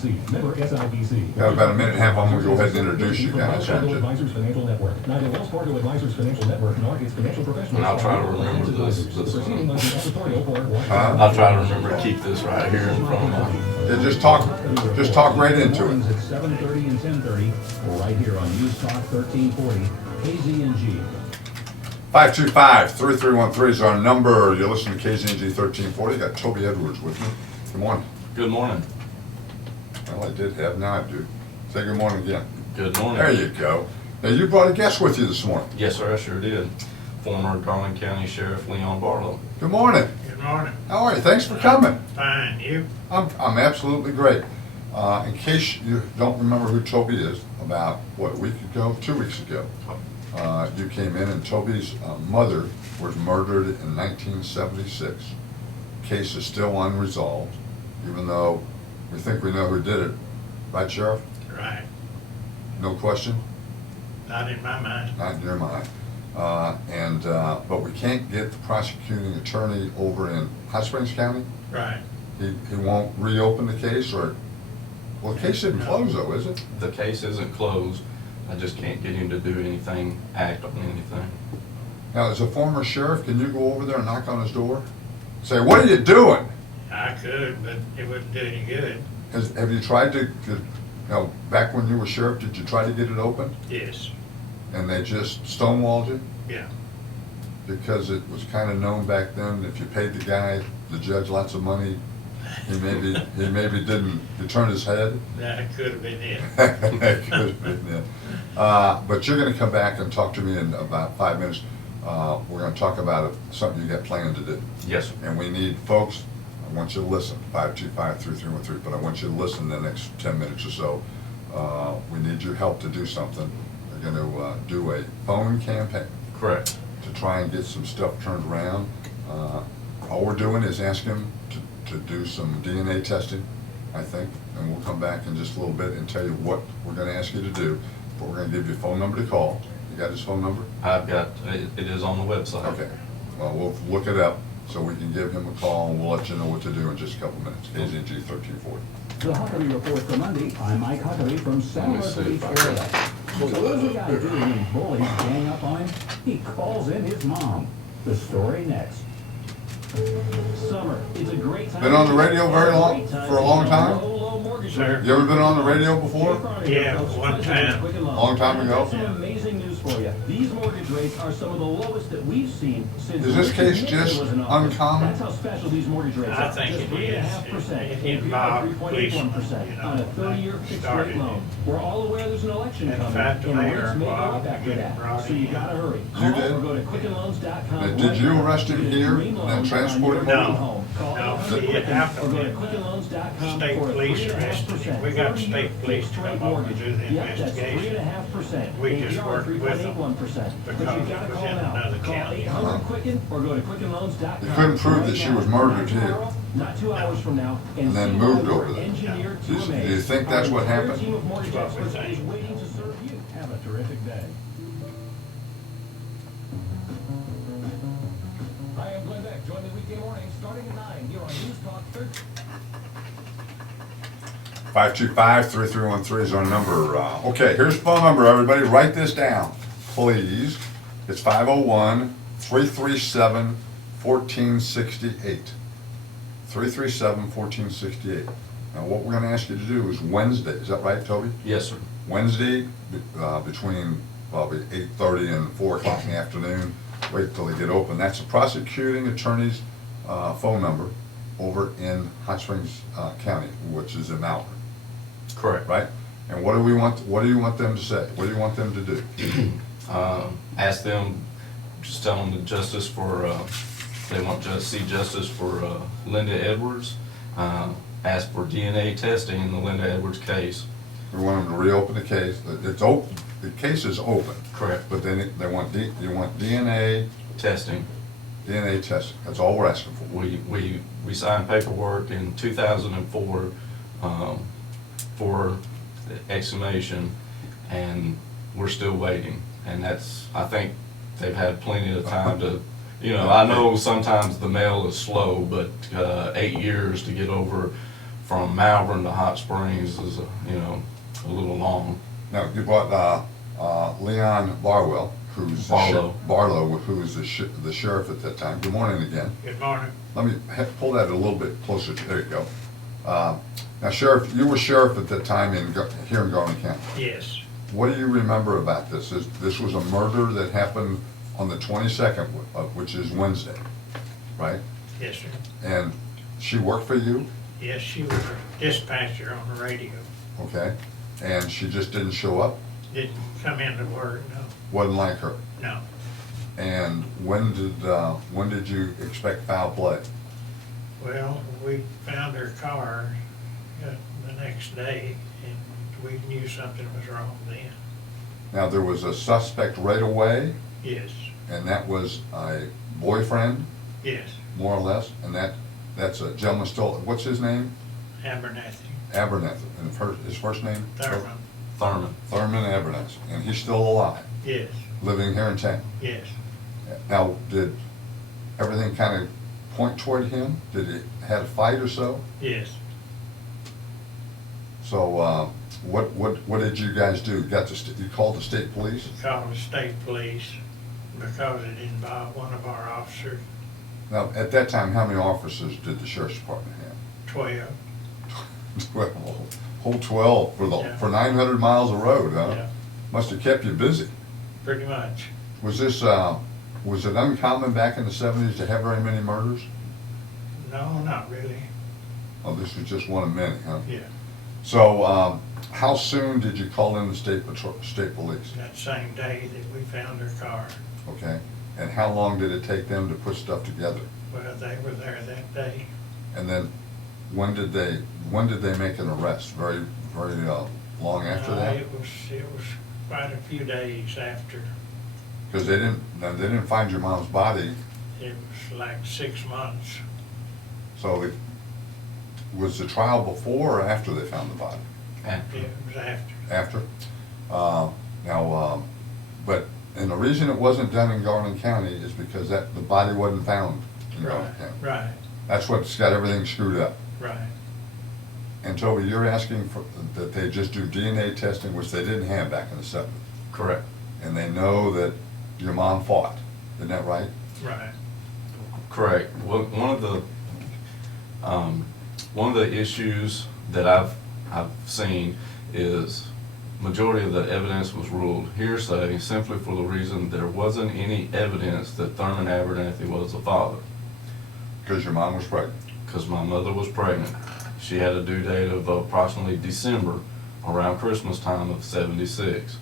LLC, member SIPC. Got about a minute and a half. I'm going to go ahead and introduce you guys. Wells Fargo Advisors Financial Network. Neither Wells Fargo Advisors Financial Network nor its financial professionals. And I'll try to remember advisors. this. The proceeding was an editorial for I'll try to remember to keep this right here in front of me. Yeah, just talk right into it. At 7:30 and 10:30, right here on News Talk 1340, KZNG. 525-3313 is our number. You're listening to KZNG 1340. Got Toby Edwards with me. Good morning. Good morning. Well, I did have, now I do. Say good morning again. Good morning. There you go. Now, you brought a guest with you this morning. Yes, sir, I sure did. Former Garland County Sheriff Leon Barlow. Good morning. Good morning. How are you? Thanks for coming. Fine, you? I'm absolutely great. In case you don't remember who Toby is, about, what, a week ago, 2 weeks ago, you came in and Toby's mother was murdered in 1976. Case is still unresolved, even though we think we know who did it. Right, Sheriff? Right. No question? Not in my mind. Not in your mind. But we can't get the prosecuting attorney over in Hot Springs County. Right. He won't reopen the case, or, well, the case didn't close though, is it? The case isn't closed. I just can't get him to do anything, act on anything. Now, as a former sheriff, can you go over there and knock on his door? Say, what are you doing? I could, but it wouldn't do any good. Have you tried to, back when you were sheriff, did you try to get it open? Yes. And they just stonewalled you? Yeah. Because it was kind of known back then, if you paid the guy, the judge, lots of money, he maybe didn't, he turned his head. That could have been it. That could have been it. But you're gonna come back and talk to me in about 5 minutes. We're gonna talk about something you got planned to do. Yes, sir. And we need, folks, I want you to listen, 525-3313, but I want you to listen the next 10 minutes or so. We need your help to do something. We're gonna do a phone campaign Correct. to try and get some stuff turned around. All we're doing is asking him to do some DNA testing, I think, and we'll come back in just a little bit and tell you what we're gonna ask you to do, but we're gonna give you a phone number to call. You got his phone number? I've got, it is on the website. Okay, well, we'll look it up so we can give him a call, and we'll let you know what to do in just a couple minutes. KZNG 1340. The Huckabee Report for Monday. I'm Mike Huckabee from San Luis Let me see Beach, if I Florida. So what's the guy do when bullies gang up on him? He calls in his mom. The story next. Summer, it's a great time. Been on the radio for a long time? Sir? You ever been on the radio before? Yeah, one time. Long time ago? Some amazing news for you. These mortgage rates are some of the lowest that we've seen since. Is this case Richard Nixon just was in office. uncommon? That's how special these mortgage rates I are. think Just it is. 3.5%. It involved police, 3.81% on a 30-year fixed started rate it. loan. We're all aware there's an election And coming, fact, the and mayor rates may go involved up after in that. brought So you in. gotta hurry. You Call did? or go to quickenloans.com. Now, did you arrest him Get a here dream and then loan transport him on your over? dream home. Call No, 800 it Quicken happened or go to in, quickenloans.com state for a police 3.5% arrested him. We got 30-year state police fixed to rate come over and mortgage. do the Yep, that's investigation. 3.5%. We just APR worked with them 3.81%. But you because gotta it was call in now. another Call county. 800 Quicken or go to quickenloans.com. You couldn't prove that she was murdered Not here. tomorrow, not 2 hours from now, And then see moved why we're over there. engineered to Do you amaze. think that's Our what entire happened? team of mortgage That's what we experts is think. waiting to serve you. Have a terrific day. Hi, I'm Glenn Beck. Join me weekday mornings starting at 9 here on News Talk 13. 525-3313 is our number. Okay, here's the phone number, everybody. Write this down, please. It's 501-337-1468. 337-1468. Now, what we're going to ask you to do is Wednesday. Is that right, Toby? Yes, sir. Wednesday, between probably 8:30 and 4 o'clock in the afternoon. Wait till they get open. That's the prosecuting attorney's phone number over in Hot Springs County, which is in Malvern. Correct. Right? And what do you want them to say? What do you want them to do? Ask them, just tell them the justice for, they want to see justice for Linda Edwards. Ask for DNA testing in the Linda Edwards case. We want them to reopen the case. It's open. The case is open. Correct. But then they want you want DNA Testing. testing. That's all we're asking for. We signed paperwork in 2004 for the exhumation, and we're still waiting. And that's, I think they've had plenty of time to, I know sometimes the mail is slow, but 8 years to get over from Malvern to Hot Springs is, you know, a little long. Now, you bought Leon Barlow, who's Barlow. who's the sheriff at that time. Good morning again. Good morning. Let me pull that a little bit closer. There you go. Now, Sheriff, you were sheriff at that time here in Garland County. Yes, What do you remember about this? This was a murder that happened on the 22nd, which is Wednesday, right? yes, sir. And she worked for you, Yes, she was a dispatcher on the radio. okay? And she just didn't show up? Didn't come into work, no, Wasn't like her? no. And when did you expect foul play? Well, we found her car the next day, and we knew something was wrong then. Now, there was a suspect right away, Yes, and that was a boyfriend, yes, more or less, and that's a gentleman still, what's his name? Abernathy, Abernathy, and his first name? Thurman, Thurman Abernathy, and he's still alive, yes, living here in town. yes. Now, did everything kind of point toward him? Did he had a fight or so? Yes. So, what did you guys do? You called the state police? Called the state police because it involved one of our officers, Now, at that time, how many officers did the sheriff's department have? 12. 12, whole 12 Yeah. for 900 miles of road, huh? Yeah, Must have kept you busy. pretty much. Was it uncommon back in the 70s to have very many murders? No, not really. Oh, this was just one of many, huh? Yeah, So, how soon did you call in the state police? that same day that we found her car. Okay, and how long did it take them to put stuff together? Well, they were there that day. And then, when did they make an arrest? Very long after that? It was quite a few days after. Because they didn't find your mom's body, It was like 6 months. so was the trial before or after they found the body? And It was after. After? And the reason it wasn't done in Garland County is because the body wasn't found in Garland County. Right, That's what's got everything screwed up. right. And Toby, you're asking that they just do DNA testing, which they didn't have back in the 70s. correct. And they know that your mom fought, isn't that right? Right. Correct. One of the issues that I've seen is majority of the evidence was ruled hearsay simply for the reason there wasn't any evidence that Thurman Abernathy was the father. Because your mom was pregnant. Because my mother was pregnant. She had a due date of approximately December, around Christmas time of '76.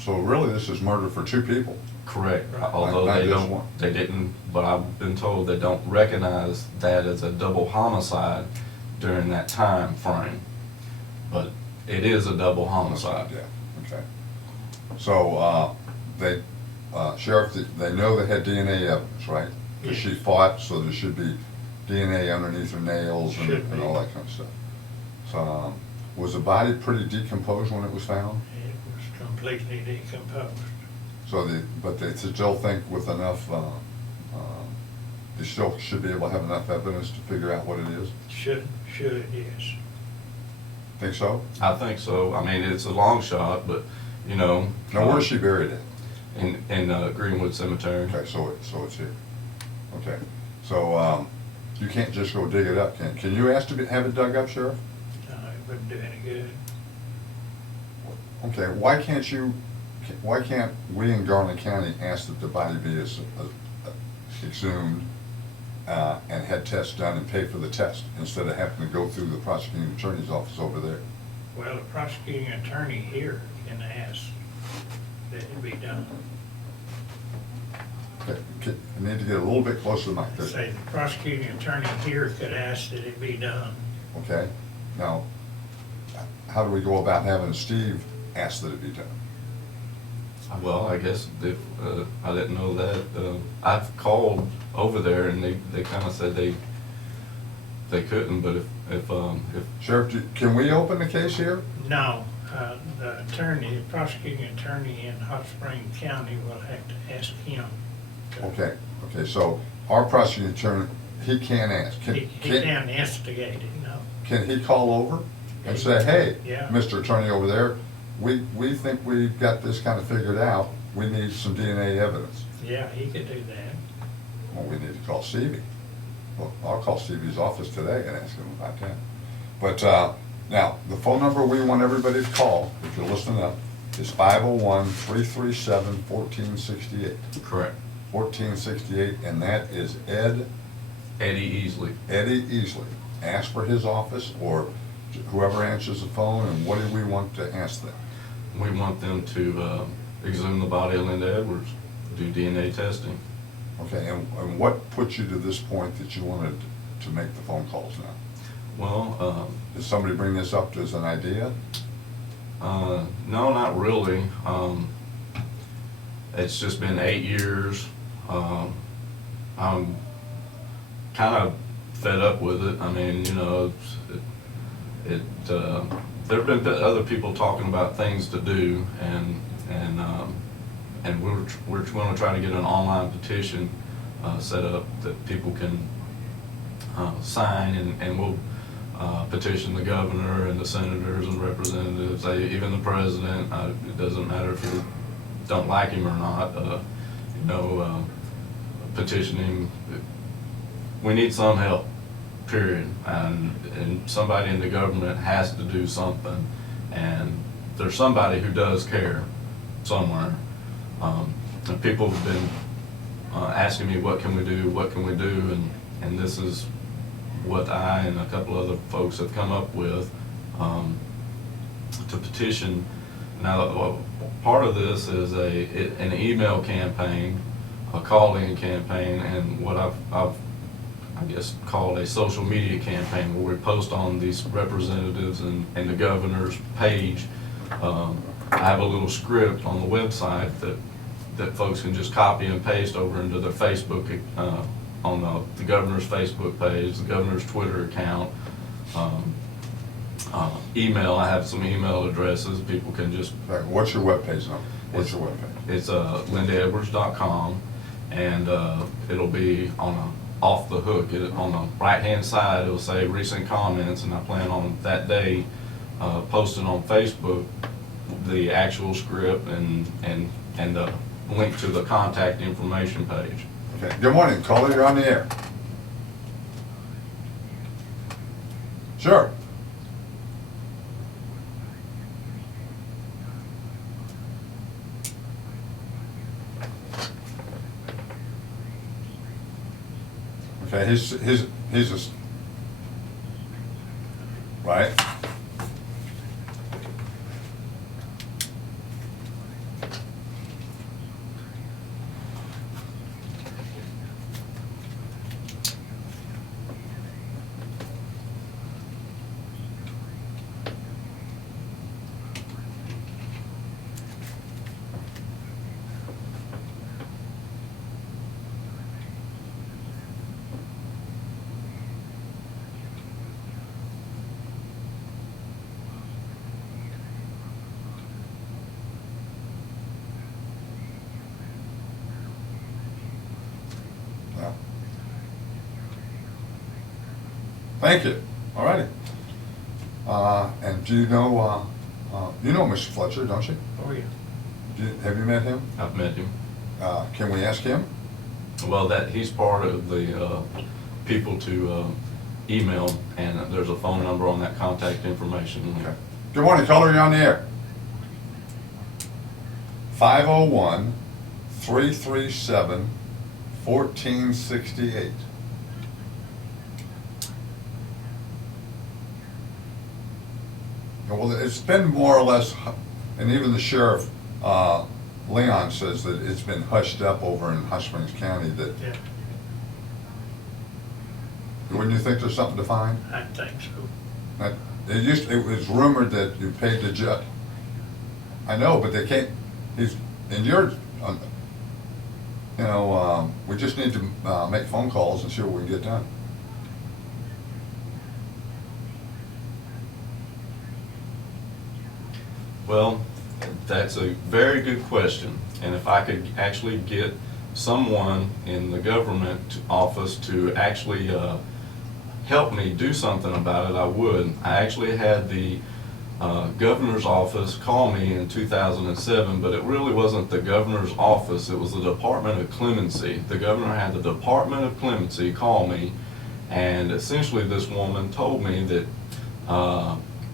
So really, this is murder for two people. Correct, Right. although Not they just don't, one. they didn't, but I've been told they don't recognize that as a double homicide during that time frame. But it is a double homicide. Yeah, okay. So, Sheriff, they know they had DNA evidence, right? Because she fought, so there should be DNA underneath her nails Should and be. all that kind of stuff. So, was the body pretty decomposed when it was found? It was completely decomposed. So but they still think with enough, they still should be able to have enough evidence to figure out what it is? Should, yes. Think so? I think so. I mean, it's a long shot, but, you know. Now, where's she buried at? In Greenwood Cemetery. Okay, so it's here. Okay, so, you can't just go dig it up, can you ask to have it dug up, Sheriff? No, it wouldn't do any good. Okay, why can't we in Garland County ask that the body be exhumed, and had tests done and pay for the test, instead of having to go through the prosecuting attorney's office over there? Well, the prosecuting attorney here can ask that it be done. Okay, I need to get a little bit closer to the mic. Say the prosecuting attorney here could ask that it be done. Okay, now, how do we go about having Steve ask that it be done? Well, I guess if, I didn't know that, I've called over there and they kind of said they couldn't, but if Sheriff, can we open the case here? No, the prosecuting attorney in Hot Spring County will have to ask him. Okay, so our prosecuting attorney, he can't ask. He can't instigate it, no. can he call over and say, hey, Yeah. Mr. Attorney over there, we think we've got this kind of figured out, we need some DNA evidence. Yeah, he could do that. Well, we need to call Stevie. Well, I'll call Stevie's office today and ask him about that. But, now, the phone number we want everybody to call, if you're listening up, is 501-337-1468. Correct. 1468, and that is Eddie Easily. Easley. Ask for his office or whoever answers the phone, and what do we want to ask them? We want them to exhume the body of Linda Edwards, do DNA testing. Okay, and what put you to this point that you wanted to make the phone calls now? Well, Did somebody bring this up as an idea? no, not really. It's just been 8 years. I'm kind of fed up with it. I mean, you know, there have been other people talking about things to do, and we're going to try to get an online petition set up that people can sign, and we'll petition the governor and the senators and representatives, even the president. It doesn't matter if you don't like him or not. Petition him. We need some help, period. And somebody in the government has to do something. And there's somebody who does care somewhere. And people have been asking me, what can we do? What can we do? And this is what I and a couple other folks have come up with to petition. Now, part of this is an email campaign, a call-in campaign, and what I've I guess called a social media campaign, where we post on these representatives and the governor's page. I have a little script on the website that folks can just copy and paste over into their Facebook, on the governor's Facebook page, the governor's Twitter account, email. I have some email addresses. People can just. Right, what's your webpage number? What's your webpage? It's lindaedwards.com, and it'll be off the hook. On the right-hand side, it'll say recent comments, and I plan on that day posting on Facebook the actual script and the link to the contact information page. Okay, good morning, caller, you're on the air. Sure. Okay, he's a, right? No. Thank you. All righty. And do you know Mr. Fletcher, don't you? Oh, yeah. Have you met him? I've met him. Can we ask him? Well, he's part of the people to email, and there's a phone number on that contact information. Okay. Good morning, caller, you're on the air. 501-337-1468. Well, it's been more or less, and even the sheriff, Leon, says that it's been hushed up over in Hot Springs County. That Yeah, wouldn't you think there's something to find? I think so. It was rumored that you paid the judge. I know, but they can't. We just need to make phone calls and see what we can get done. Well, that's a very good question, and if I could actually get someone in the government office to actually help me do something about it, I would. I actually had the governor's office call me in 2007, but it really wasn't the governor's office, it was the Department of Clemency. The governor had the Department of Clemency call me, and essentially this woman told me that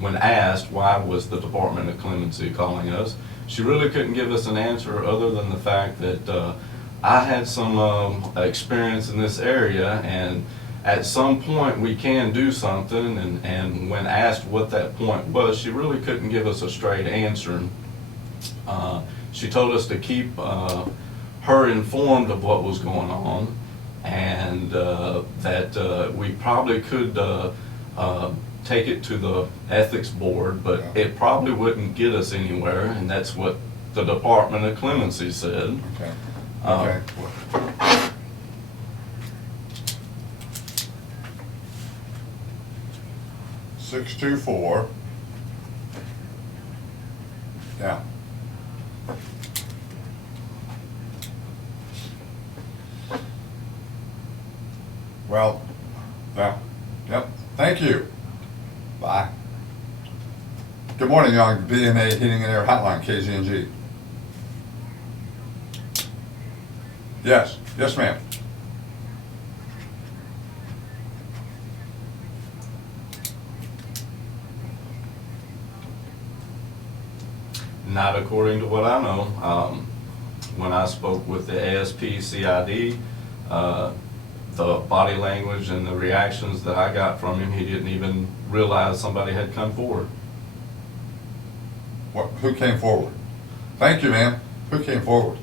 when asked why was the Department of Clemency calling us, she really couldn't give us an answer other than the fact that I had some experience in this area, and at some point we can do something, and when asked what that point was, she really couldn't give us a straight answer. She told us to keep her informed of what was going on, and that we probably could take it to the ethics board, but it probably wouldn't get us anywhere, and that's what the Department of Clemency said. Okay. Okay. 624. Yeah. Well, yeah, yep, thank you. Bye. Good morning, on B&A Heating and Air Hotline, KZNG. Yes, yes, ma'am. Not according to what I know. When I spoke with the ASP CID, the body language and the reactions that I got from him, he didn't even realize somebody had come forward. What, who came forward? Thank you, ma'am. Who came forward?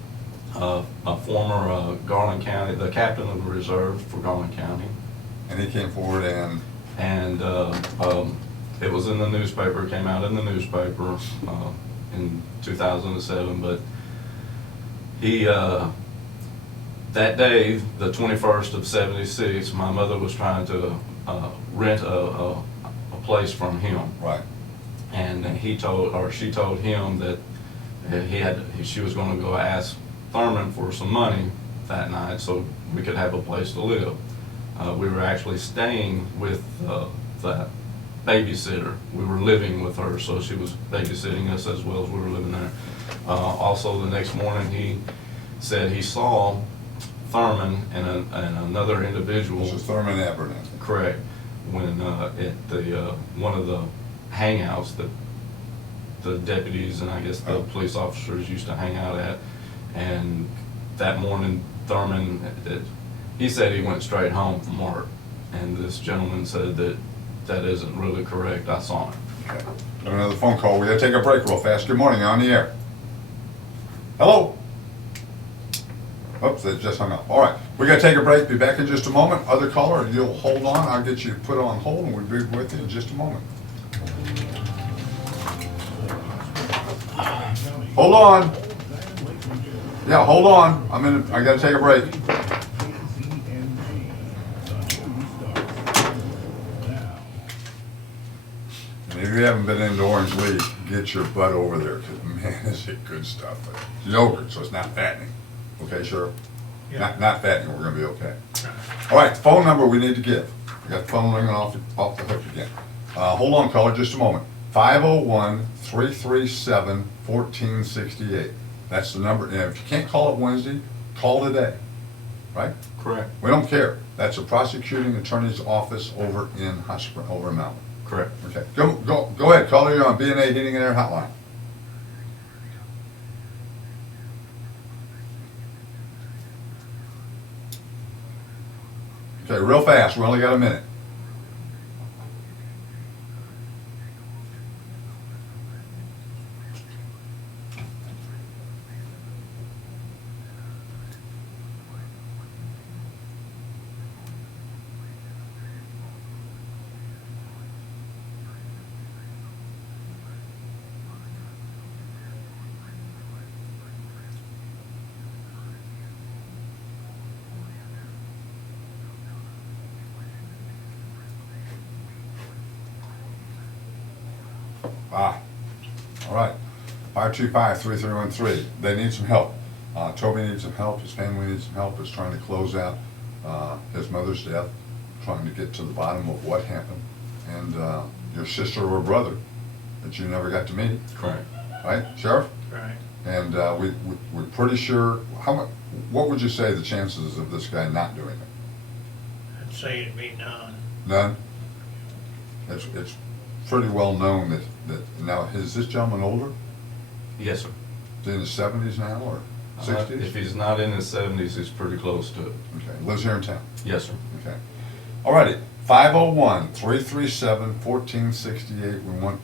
A former Garland County, the captain of the reserve for Garland County. And he came forward and? And it was in the newspaper, came out in the newspaper in 2007, but he, that day, the 21st of '76, my mother was trying to rent a place from him. Right. And he told, or she told him that she was going to go ask Thurman for some money that night so we could have a place to live. We were actually staying with that babysitter. We were living with her, so she was babysitting us as well as we were living there. Also, the next morning, he said he saw Thurman and another individual. This is Thurman Abernathy. Correct. When at the one of the hangouts that the deputies and I guess the police officers used to hang out at, and that morning Thurman, he said he went straight home from work, and this gentleman said that that isn't really correct. I saw him. Okay. Another phone call. We gotta take a break real fast. Good morning, on the air. Hello? Oops, they just hung up. All right, we gotta take a break. Be back in just a moment. Other caller, you'll hold on. I'll get you put on hold, and we'll be with you in just a moment. Hold on. Yeah, hold on. I gotta take a break. And if you haven't been into Orange League, get your butt over there, because man, this is good stuff. It's yogurt, so it's not fattening. Okay, sure? Yeah. Not fattening, we're gonna be okay. All right, phone number we need to give. We got the phone ringing off the hook again. Hold on, caller, just a moment. 501-337-1468. That's the number. And if you can't call it Wednesday, call today, right? Correct. We don't care. That's a prosecuting attorney's office over in Mountain. Correct. Okay, go ahead, caller, you're on B&A Heating and Air Hotline. Okay, real fast, we only got a minute. All right, 525-3313. They need some help. Toby needs some help, his family needs some help, is trying to close out his mother's death. trying to get to the bottom of what happened. And your sister or brother that you never got to meet, Correct. right, Sheriff? Right. And we're pretty sure, what would you say the chances of this guy not doing it? I'd say it'd be none. None? It's pretty well known that, now, is this gentleman older? Yes, sir. Is he in his 70s now, or 60s? If he's not in his 70s, he's pretty close to it. Okay, lives here in town? Yes, sir. Okay. All righty, 501-337-1468, we want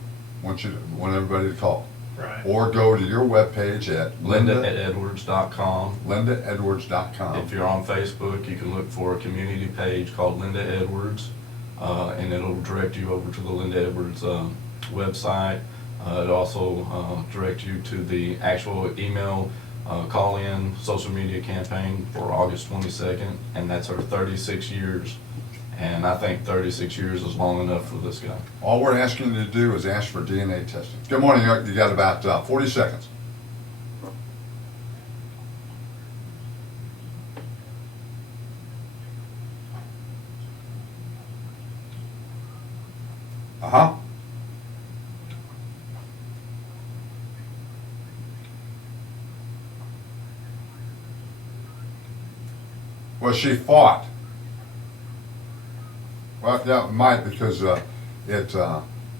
everybody to call. Right. Or go to your webpage at Linda@edwards.com. lindaedwards.com. If you're on Facebook, you can look for a community page called Linda Edwards, and it'll direct you over to the Linda Edwards website. It'll also direct you to the actual email call-in social media campaign for August 22nd, and that's our 36 years. And I think 36 years is long enough for this guy. All we're asking you to do is ask for DNA testing. Good morning, you got about 40 seconds. Uh-huh. Well, she fought. Well, yeah, it might, because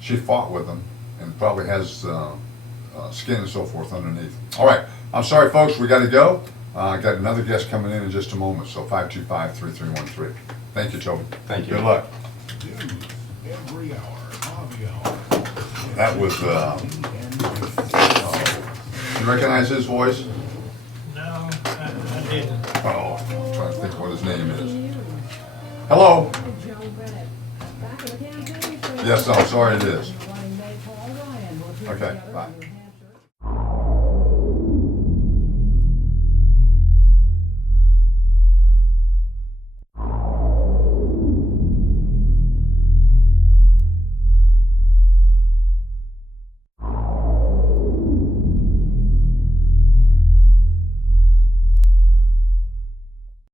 she fought with him and probably has skin and so forth underneath. All right, I'm sorry, folks, we got to go. I got another guest coming in just a moment, so 525-3313. Thank you, Toby. Thank you. Good luck. News every hour, hobby hour. That was, you recognize his voice? No, I didn't. Oh, I'm trying to think what his name is. Hello? Yes, I'm sorry it is. Okay, bye.